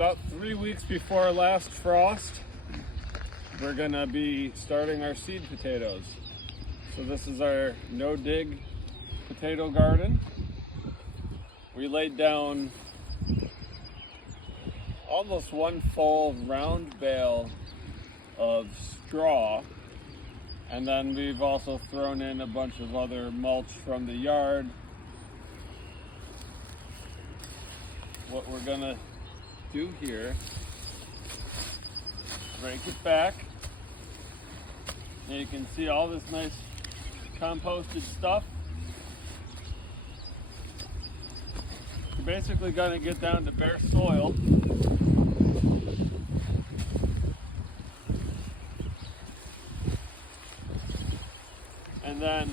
About 3 weeks before our last frost, we're gonna be starting our seed potatoes. So this is our no-dig potato garden. We laid down almost one full round bale of straw, and then we've also thrown in a bunch of other mulch from the yard. What we're gonna do here, break it back, and you can see all this nice composted stuff. We're basically gonna get down to bare soil. And then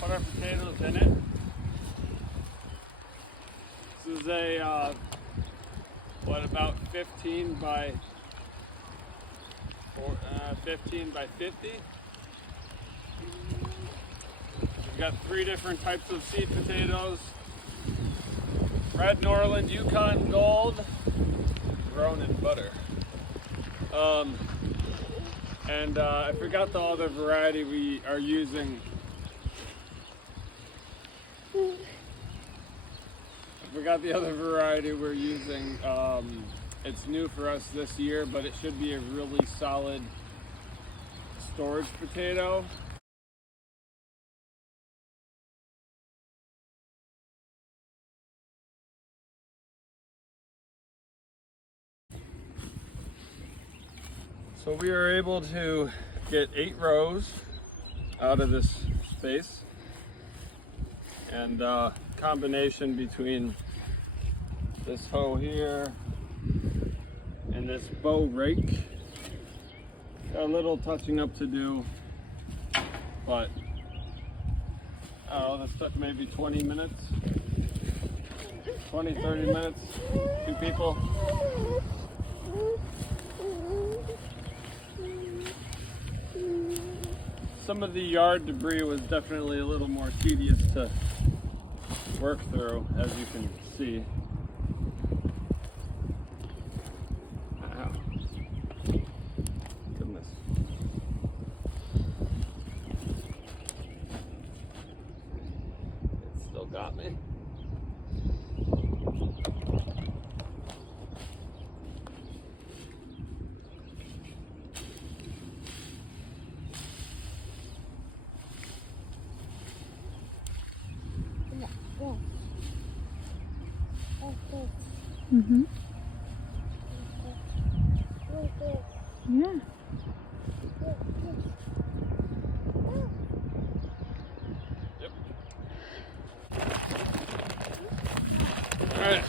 put our potatoes in it. This is a, about 15 by 50. We've got 3 different types of seed potatoes. Red Norland, Yukon Gold, grown in butter. I forgot the other variety we are using. We're using. It's new for us this year, but it should be a really solid storage potato. So we were able to get 8 rows out of this space, and combination between this hoe here and this bow rake. Got a little touching up to do, but this took maybe 20 minutes, 20-30 minutes, 2 people. Some of the yard debris was definitely a little more tedious to work through, as you can see. Ow. Goodness. It still got me. Mm-hmm. Yeah. Yep. All right.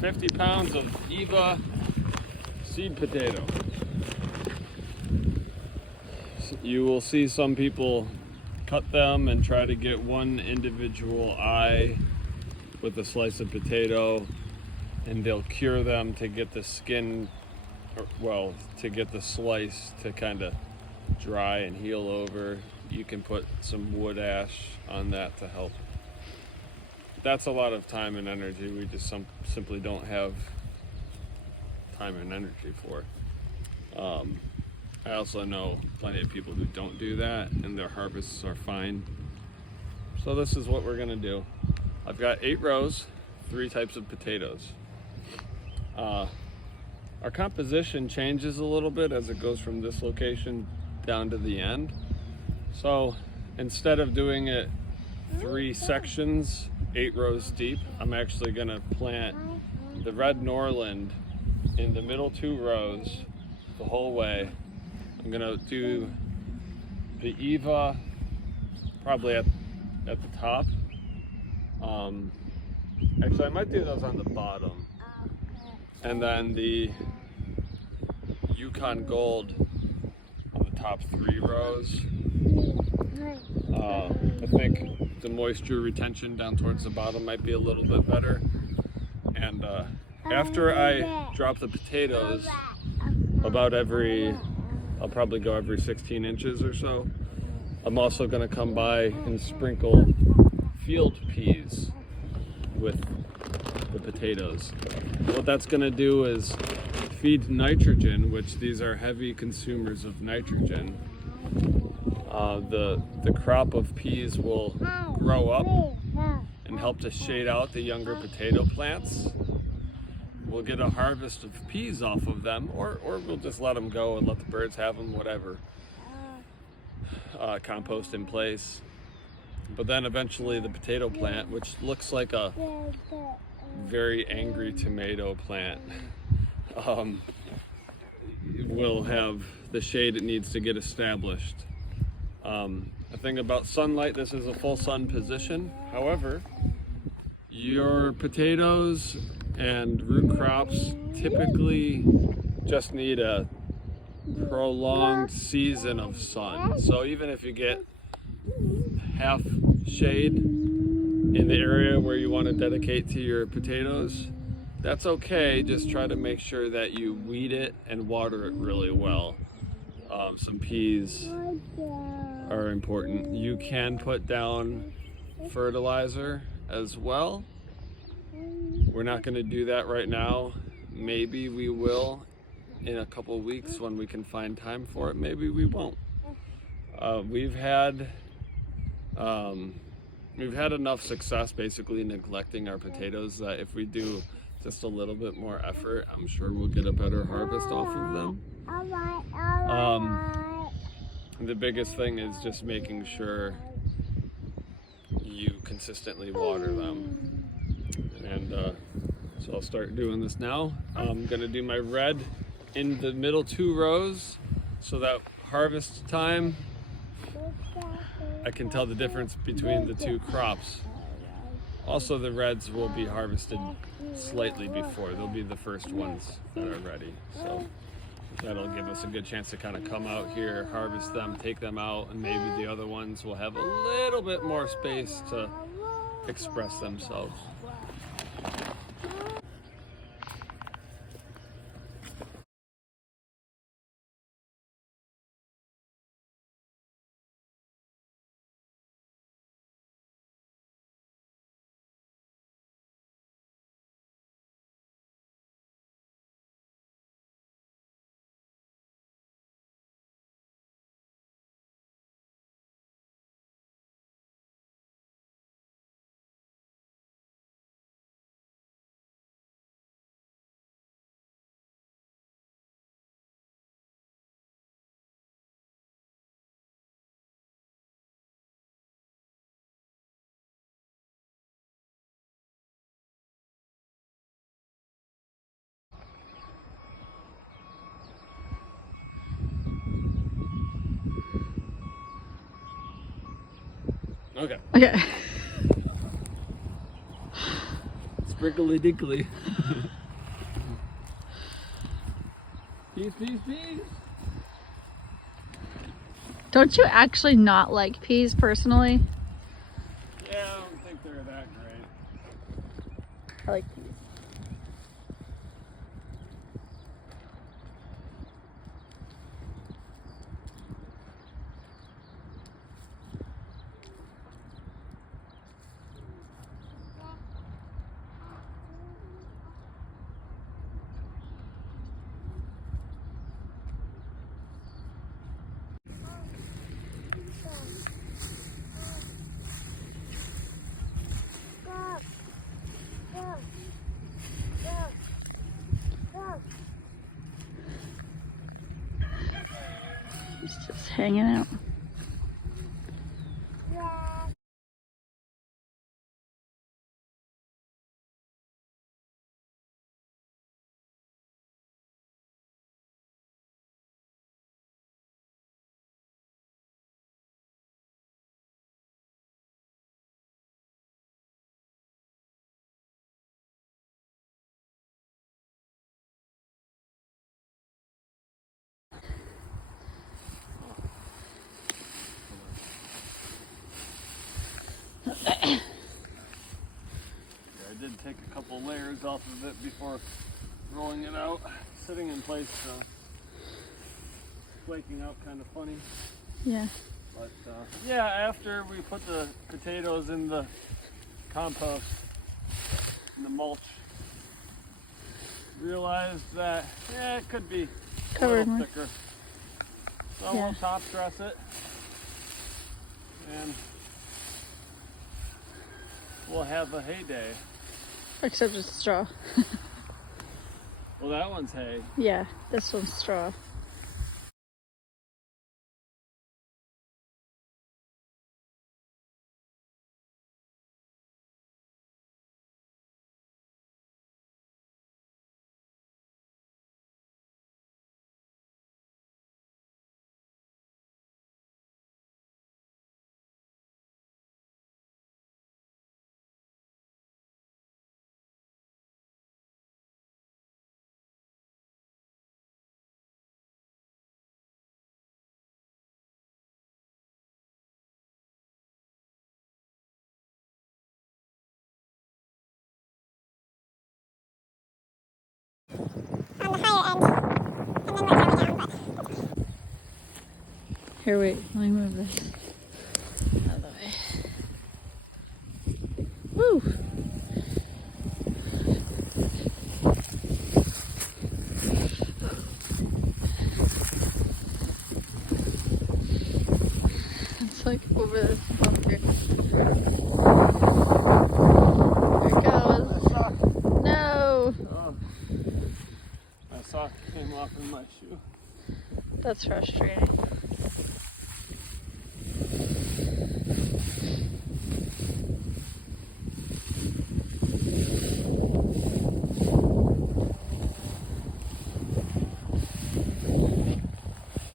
50 pounds of Eva seed potato. You will see some people cut them and try to get one individual eye with a slice of potato, and they'll cure them to get the skin, to get the slice to kind of dry and heal over. You can put some wood ash on that to help. That's a lot of time and energy we just simply don't have time and energy for. I also know plenty of people who don't do that and their harvests are fine. So this is what we're gonna do. I've got 8 rows, 3 types of potatoes. Our composition changes a little bit as it goes from this location down to the end. So instead of doing it 3 sections, 8 rows deep, I'm actually gonna plant the Red Norland in the middle 2 rows the whole way. I'm gonna do the Eva probably at the top. Actually, I might do those on the bottom. And then the Yukon Gold on the top 3 rows. I think the moisture retention down towards the bottom might be a little bit better. And after I drop the potatoes, I'll probably go every 16 inches or so. I'm also gonna come by and sprinkle field peas with the potatoes. What that's going to do is feed nitrogen, which these are heavy consumers of nitrogen. The crop of peas will grow up and help to shade out the younger potato plants. We'll get a harvest of peas off of them, or we'll just let them go and let the birds have them, whatever. Compost in place. But then eventually the potato plant, which looks like a very angry tomato plant, will have the shade it needs to get established. The thing about sunlight, this is a full sun position. However, your potatoes and root crops typically just need a prolonged season of sun. So even if you get half shade in the area where you want to dedicate to your potatoes, that's okay. Just try to make sure that you weed it and water it really well. Some peas are important. You can put down fertilizer as well. We're not going to do that right now. Maybe we will in a couple weeks when we can find time for it. Maybe we won't. We've had enough success basically neglecting our potatoes that if we do just a little bit more effort, I'm sure we'll get a better harvest off of them. The biggest thing is just making sure you consistently water them. And so I'll start doing this now. I'm gonna do my red in the middle 2 rows so that harvest time I can tell the difference between the 2 crops. Also, the reds will be harvested slightly before. They'll be the first ones that are ready. So that'll give us a good chance to kind of come out here, harvest them, take them out, and maybe the other ones will have a little bit more space to express themselves. Okay. Okay. Sprinkly dinkly. Peas, peas, peas. Don't you actually not like peas personally? Yeah, I don't think they're that great. I like peas. He's just hanging out. I did take a couple layers off of it before rolling it out. Sitting in place, flaking out kind of funny. Yeah. But yeah, after we put the potatoes in the compost, in the mulch, realized that, yeah, it could be a Covered little more. thicker. So Yeah. we'll top dress it and we'll have a hay day. Except it's straw. Well, that one's hay. Yeah, this one's straw. On the higher end, and then we're coming down, but Here, wait, let me move this out of the way. Woo! It's like over this bump here. There it goes. No! Oh, my sock came off in my shoe. That's frustrating.